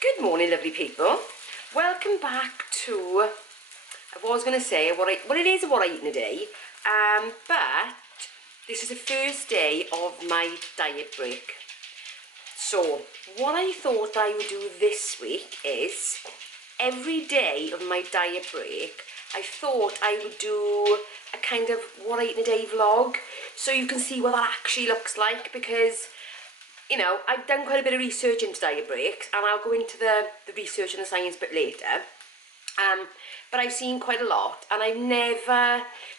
Good morning, lovely people. Welcome back to, I was going to say what it is and what I eat in a day, but this is the first day of my diet break. So what I thought I would do this week is, every day of my diet break, I thought I would do a kind of what I eat in a day vlog, so you can see what that actually looks like, because you know, I've done quite a bit of research into diet breaks, and I'll go into the research and the science bit later. But I've seen quite a lot, and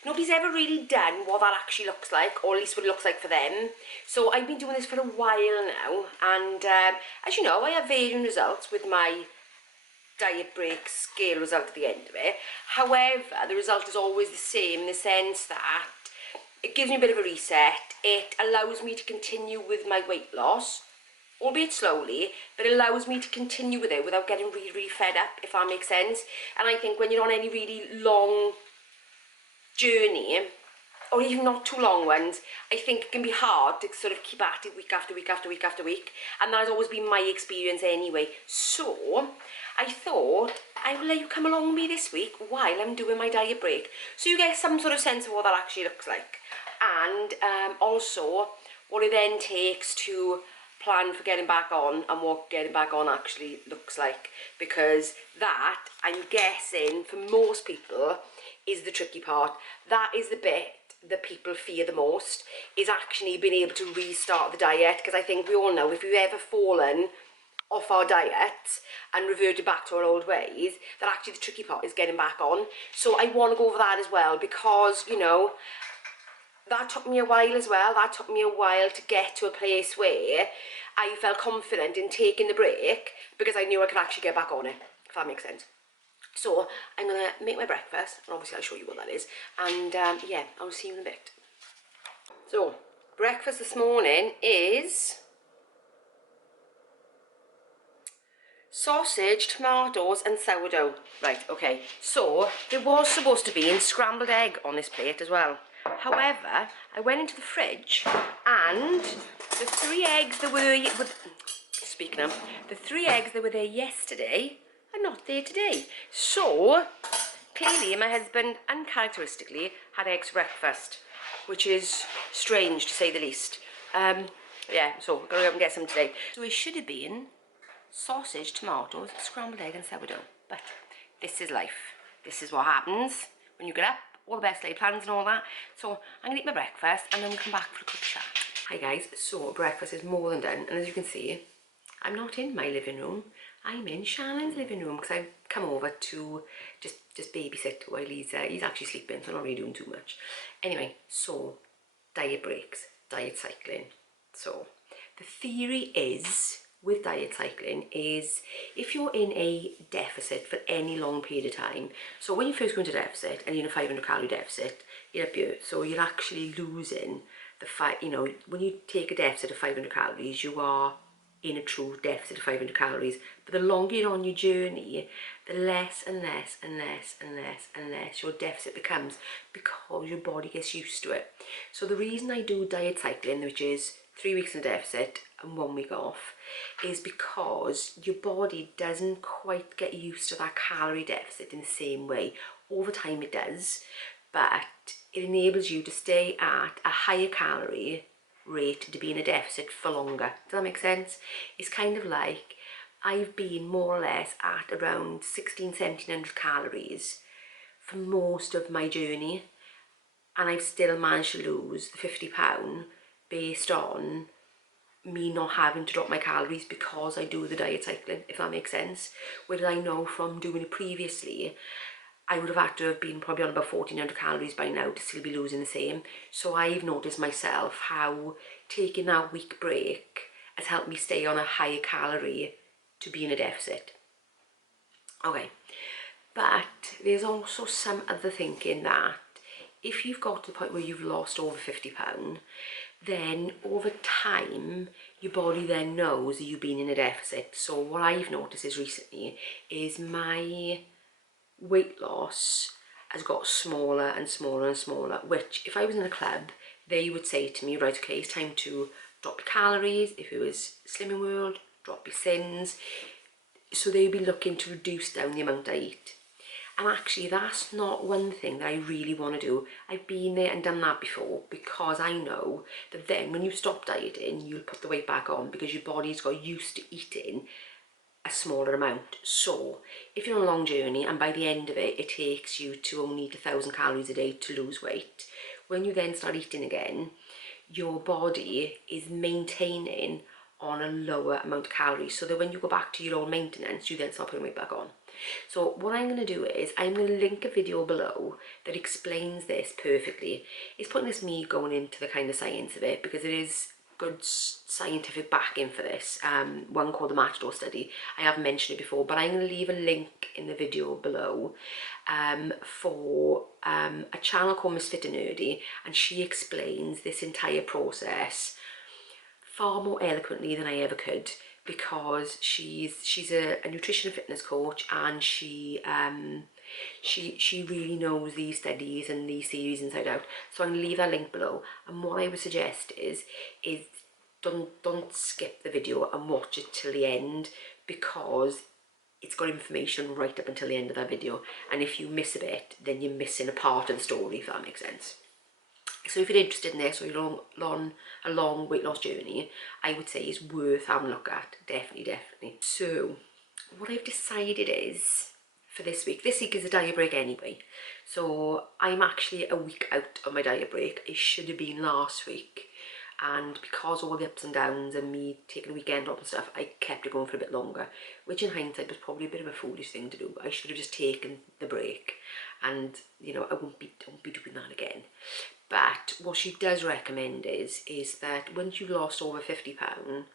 nobody's ever really done what that actually looks like, or at least what it looks like for them. So I've been doing this for a while now, and as you know, I have varying results with my diet break scale result at the end of it. However, the result is always the same in the sense that it gives me a bit of a reset. It allows me to continue with my weight loss, albeit slowly, but it allows me to continue with it without getting really fed up, if that makes sense. And I think when you're on any really long journey, or even not too long ones, I think it can be hard to sort of keep at it week after week after week after week, and that has always been my experience anyway. So I thought I will let you come along with me this week while I'm doing my diet break, so you get some sort of sense of what that actually looks like, and also what it then takes to plan for getting back on, and what getting back on actually looks like, because that, I'm guessing, for most people is the tricky part. That is the bit that people fear the most, is actually being able to restart the diet, because I think we all know, if we've ever fallen off our diet and reverted back to our old ways, that actually the tricky part is getting back on. So I want to go over that as well, because, you know, that took me a while as well. That took me a while to get to a place where I felt confident in taking the break, because I knew I could actually get back on it, if that makes sense. So I'm going to make my breakfast, and obviously I'll show you what that is, and yeah, I'll see you in a bit. So breakfast this morning is sausage, tomatoes and sourdough. Right, okay, so there was supposed to be a scrambled egg on this plate as well. However, I went into the fridge, and the three eggs that were there, the three eggs that were there yesterday are not there today. So clearly my husband uncharacteristically had eggs for breakfast, which is strange to say the least. Yeah, so we're gonna go and get some today. So it should have been sausage, tomatoes, scrambled egg and sourdough, but this is life. This is what happens when you get up, all the best laid plans and all that. So I'm gonna eat my breakfast, and then we'll come back for a quick chat. Hi guys, so breakfast is more than done, and as you can see, I'm not in my living room, I'm in Shannon's living room, because I've come over to just babysit while he's actually sleeping, so I'm not really doing too much. Anyway, so diet breaks, diet cycling. So the theory is, with diet cycling, is if you're in a deficit for any long period of time, so when you first go into deficit and you're in a 500 calorie deficit, you're up here, so you're actually losing the you know, when you take a deficit of 500 calories, you are in a true deficit of 500 calories. But the longer you're on your journey, the less and less and less and less and less your deficit becomes, because your body gets used to it. So the reason I do diet cycling, which is 3 weeks in deficit and 1 week off, is because your body doesn't quite get used to that calorie deficit in the same way. Over time it does, but it enables you to stay at a higher calorie rate to be in a deficit for longer. Does that make sense? It's kind of like I've been more or less at around 1700 calories for most of my journey, and I've still managed to lose the 50 pound based on me not having to drop my calories, because I do the diet cycling, if that makes sense. Whereas I know from doing it previously, I would have had to have been probably on about 1400 calories by now to still be losing the same. So I've noticed myself how taking that week break has helped me stay on a higher calorie to be in a deficit. Okay, but there's also some other thinking that if you've got to the point where you've lost over 50 pound, then over time your body then knows that you've been in a deficit. So what I've noticed is recently is my weight loss has got smaller and smaller and smaller, which if I was in a club, they would say to me, right, okay, it's time to drop your calories. If it was Slimming World, drop your sins. so they'll be looking to reduce down the amount I eat. And actually that's not one thing that I really want to do. I've been there and done that before, because I know that then when you stop dieting, you'll put the weight back on because your body's got used to eating a smaller amount. So if you're on a long journey and by the end of it, it takes you to only eat 1,000 calories a day to lose weight, when you then start eating again, your body is maintaining on a lower amount of calories, so that when you go back to your own maintenance, you then start putting weight back on. So what I'm going to do is I'm going to link a video below that explains this perfectly. It's pointless me going into the kind of science of it, because it is good scientific backing for this. One called the Matchdoor study. I have mentioned it before, but I'm going to leave a link in the video below for a channel called Misfit and Nerdy, and she explains this entire process far more eloquently than I ever could, because she's a nutrition and fitness coach, and she really knows these studies and these theories inside out. So I'm going to leave that link below, and what I would suggest is don't skip the video and watch it till the end, because it's got information right up until the end of that video, and if you miss a bit, then you're missing a part of the story, if that makes sense. So if you're interested in this, or you're on a long weight loss journey, I would say it's worth having a look at. Definitely. So what I've decided is, for this week is a diet break anyway. So I'm actually a week out of my diet break. It should have been last week. And because all the ups and downs and me taking a weekend off and stuff, I kept it going for a bit longer, which in hindsight was probably a bit of a foolish thing to do. I should have just taken the break, and you know, I won't be doing that again. But what she does recommend is that once you've lost over £50,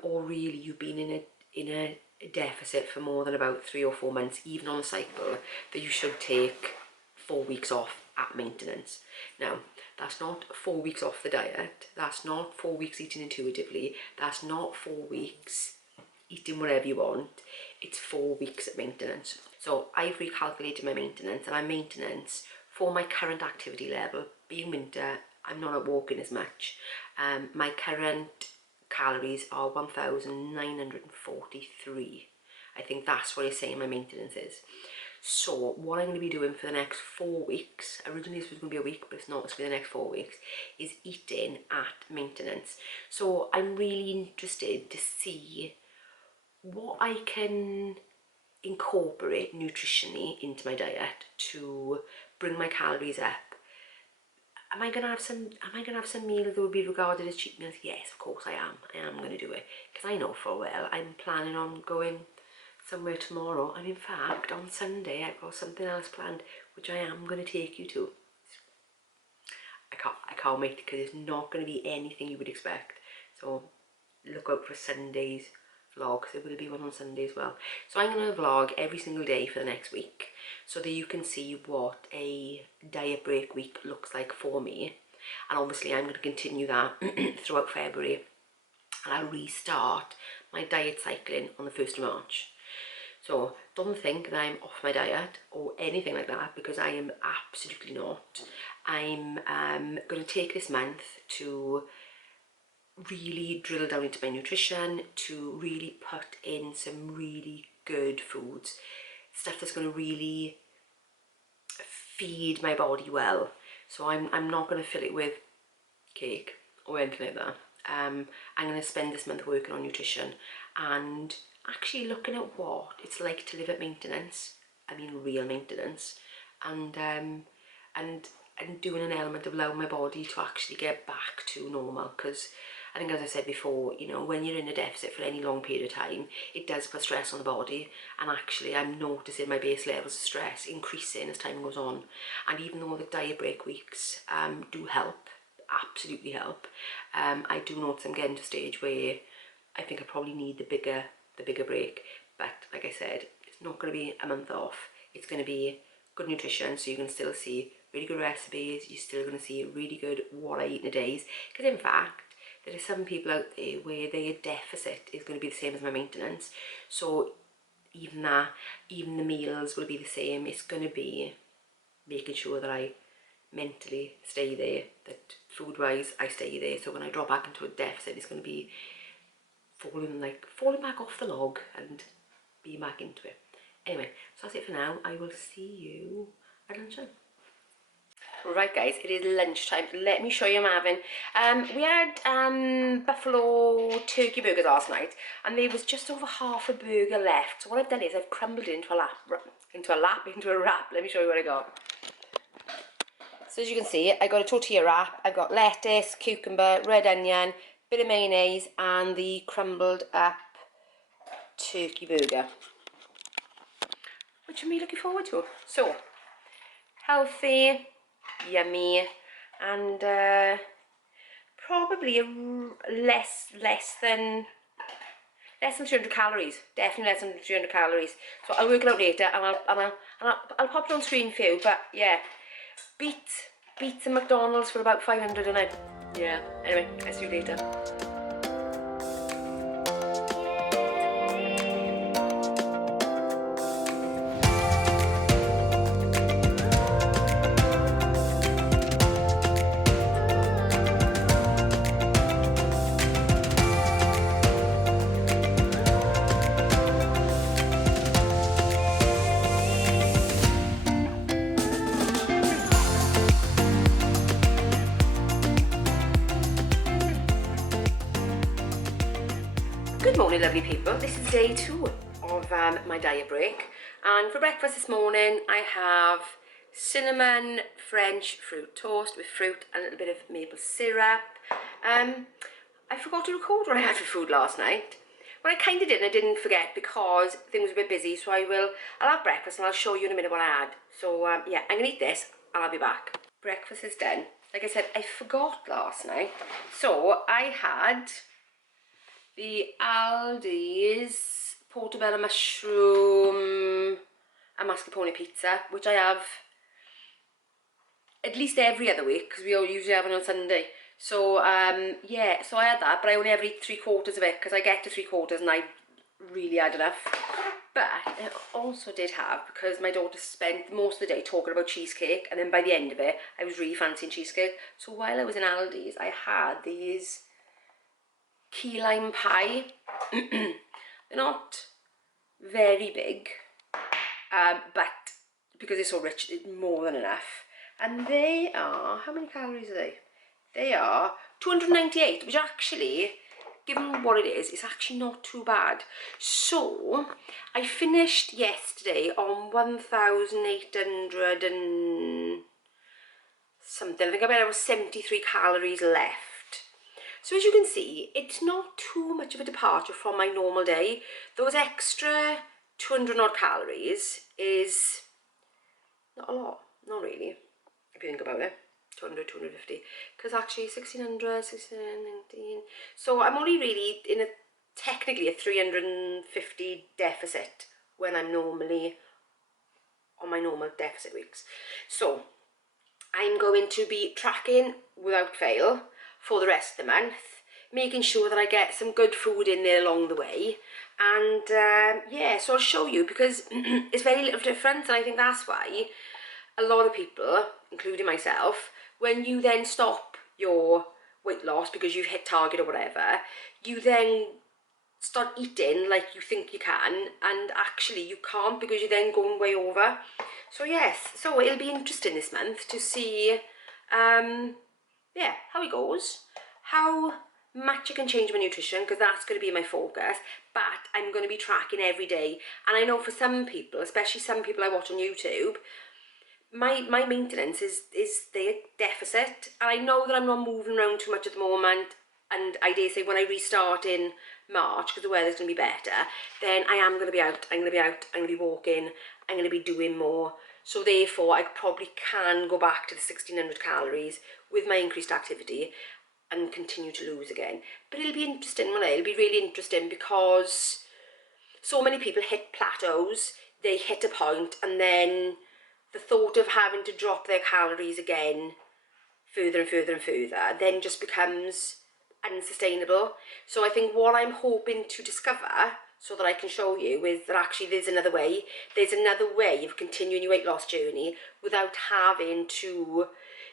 or really you've been in a deficit for more than about 3 or 4 months, even on a cycle, that you should take 4 weeks off at maintenance. Now, that's not 4 weeks off the diet, that's not 4 weeks eating intuitively, that's not 4 weeks eating whatever you want, it's 4 weeks at maintenance. So I've recalculated my maintenance, and my maintenance for my current activity level, being winter, I'm not out walking as much, my current calories are 1,943. I think that's what it's saying my maintenance is. So what I'm going to be doing for the next 4 weeks, originally this was going to be a week, but it's not, it's going to be the next 4 weeks, is eating at maintenance. So I'm really interested to see what I can incorporate nutritionally into my diet to bring my calories up. Am I gonna have some meals that would be regarded as cheat meals? Yes, of course I am going to do it, because I know for a while I'm planning on going somewhere tomorrow, and in fact on Sunday I've got something else planned which I am going to take you to. I can't wait, because it's not going to be anything you would expect. So look out for Sunday's vlog, because there will be one on Sunday as well. So I'm going to vlog every single day for the next week, so that you can see what a diet break week looks like for me. And obviously I'm going to continue that throughout February, and I'll restart my diet cycling on the 1st of March. So don't think that I'm off my diet or anything like that, because I am absolutely not. I'm going to take this month to really drill down into my nutrition, to really put in some really good foods, stuff that's going to really feed my body well. So I'm not going to fill it with cake or anything like that. I'm going to spend this month working on nutrition and actually looking at what it's like to live at maintenance. I mean real maintenance, and doing an element of allowing my body to actually get back to normal, because I think, as I said before, you know, when you're in a deficit for any long period of time, it does put stress on the body, and actually I'm noticing my base levels of stress increasing as time goes on. And even though the diet break weeks do help, absolutely help, I do notice I'm getting to a stage where I think I probably need the bigger break. But like I said, it's not going to be a month off. It's going to be good nutrition, so you can still see really good recipes. You're still going to see really good what I eat in a day. Because in fact, there are some people out there where their deficit is going to be the same as my maintenance. So even the meals will be the same. It's going to be making sure that I mentally stay there, that food wise I stay there. So when I drop back into a deficit, it's going to be falling back off the log and being back into it. Anyway, so that's it for now. I will see you at lunchtime. Right guys, it is lunchtime. Let me show you what I'm having. We had buffalo turkey burgers last night, and there was just over half a burger left. So what I've done is I've crumbled it into a wrap. Let me show you what I got. So as you can see, I got a tortilla wrap. I've got lettuce, cucumber, red onion, bit of mayonnaise, and the crumbled up turkey burger, which I'm really looking forward to. So healthy, yummy, and probably less than 300 calories. Definitely less than 300 calories. So I'll work it out later, and I'll pop it on screen for you. But yeah, beat the McDonald's for about 500 a night. Yeah. Anyway, I'll see you later. Good morning, lovely people. This is day 2 of my diet break, and for breakfast this morning I have cinnamon French fruit toast with fruit and a little bit of maple syrup. I forgot to record what I had for food last night. Well, I kind of did, and I didn't forget because things were a bit busy, so I'll have breakfast and I'll show you in a minute what I had. So yeah, I'm gonna eat this and I'll be back. Breakfast is done. Like I said, I forgot last night, so I had the Aldi's portobello mushroom and mascarpone pizza, which I have at least every other week because we all usually have it on Sunday. So yeah, so I had that, but I only ever eat 3/4 of it because I get to 3/4 and I really had enough. But I also did have, because my daughter spent most of the day talking about cheesecake, and then by the end of it I was really fancying cheesecake. So while I was in Aldi's, I had these key lime pie. They're not very big, but because they're so rich, it's more than enough. And they are, how many calories are they? They are 298, which actually, given what it is actually not too bad. So I finished yesterday on 1,800 and something. I think I was 73 calories left. So as you can see, it's not too much of a departure from my normal day. Those extra 200 odd calories is not a lot, not really, if you think about it. 200, 250, because actually 1600, 1619. So I'm only really in a technically a 350 deficit when I'm normally on my normal deficit weeks. So I'm going to be tracking without fail for the rest of the month, making sure that I get some good food in there along the way. And yeah, so I'll show you, because it's very little difference, and I think that's why a lot of people, including myself, when you then stop your weight loss because you've hit target or whatever, you then start eating like you think you can, and actually you can't because you're then going way over. So yes, so it'll be interesting this month to see yeah, how it goes, how much I can change my nutrition, because that's going to be my focus. But I'm going to be tracking every day, and I know for some people, especially some people I watch on YouTube, my maintenance is their deficit, and I know that I'm not moving around too much at the moment, and I dare say when I restart in March, because the weather's going to be better, then I am going to be out, I'm going to be walking, I'm going to be doing more. So therefore I probably can go back to the 1600 calories with my increased activity and continue to lose again. But it'll be interesting, won't it? It'll be really interesting, because so many people hit plateaus, they hit a point, and then the thought of having to drop their calories again further and further and further then just becomes unsustainable. So I think what I'm hoping to discover, so that I can show you, is that actually there's another way. There's another way of continuing your weight loss journey without having to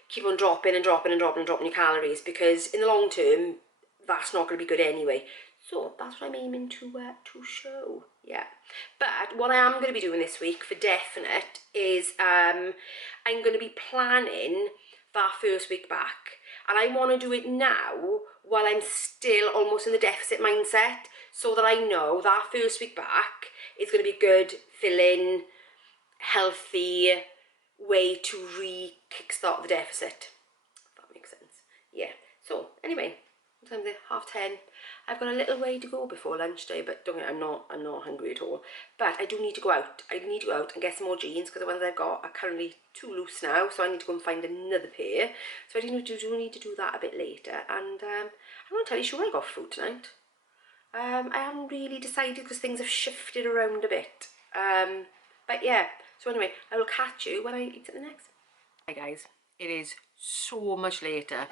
keep on dropping and dropping and dropping and dropping your calories, because in the long term that's not going to be good anyway. So that's what I'm aiming to show. Yeah. But what I am going to be doing this week for definite is I'm going to be planning that first week back. And I want to do it now while I'm still almost in the deficit mindset, so that I know that first week back is going to be good, filling, healthy way to kickstart the deficit. If that makes sense. Yeah. So anyway, what time is it? 10:30. I've got a little way to go before lunch day, but don't get, I'm not hungry at all. But I do need to go out. I need to go out and get some more jeans, because the ones I've got are currently too loose now, so I need to go and find another pair. So I do need to do that a bit later. And I'm not entirely sure what I got for food tonight. I haven't really decided, because things have shifted around a bit. But yeah, so anyway, I will catch you when I eat something next. Hi guys, it is so much later.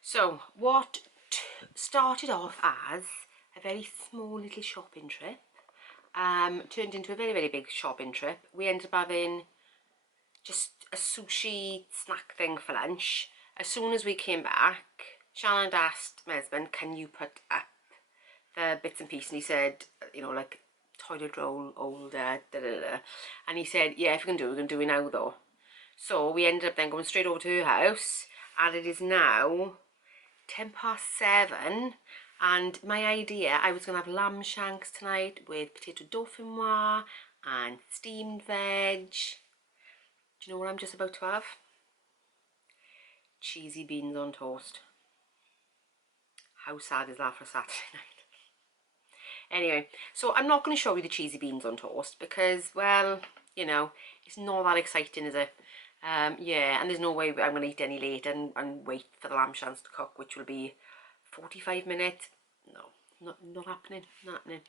So what started off as a very small little shopping trip turned into a very, very big shopping trip. We ended up having just a sushi snack thing for lunch. As soon as we came back, Shannon asked my husband, can you put up the bits and pieces? And he said, you know, like toilet roll, old and he said, yeah, if we can do it, we're going to do it now though. So we ended up then going straight over to her house, and it is now 7:10, and my idea, I was going to have lamb shanks tonight with potato dauphinoise and steamed veg. Do you know what I'm just about to have? Cheesy beans on toast. How sad is that for Saturday night? Anyway, so I'm not going to show you the cheesy beans on toast because, well, you know, it's not that exciting, is it? Yeah, and there's no way I'm going to eat any later and wait for the lamb shanks to cook, which will be 45 minutes. No, not happening, not happening.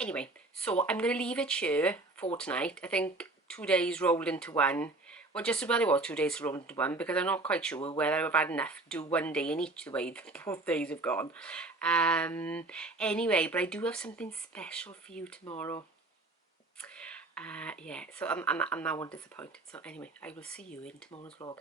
Anyway, so I'm going to leave it here for tonight. I think 2 days rolled into one. Well, just as well it was 2 days rolled into one, because I'm not quite sure whether I've had enough to do 1 day in each, the way both days have gone. Anyway, but I do have something special for you tomorrow. Yeah, so I'm now disappointed. So anyway, I will see you in tomorrow's vlog.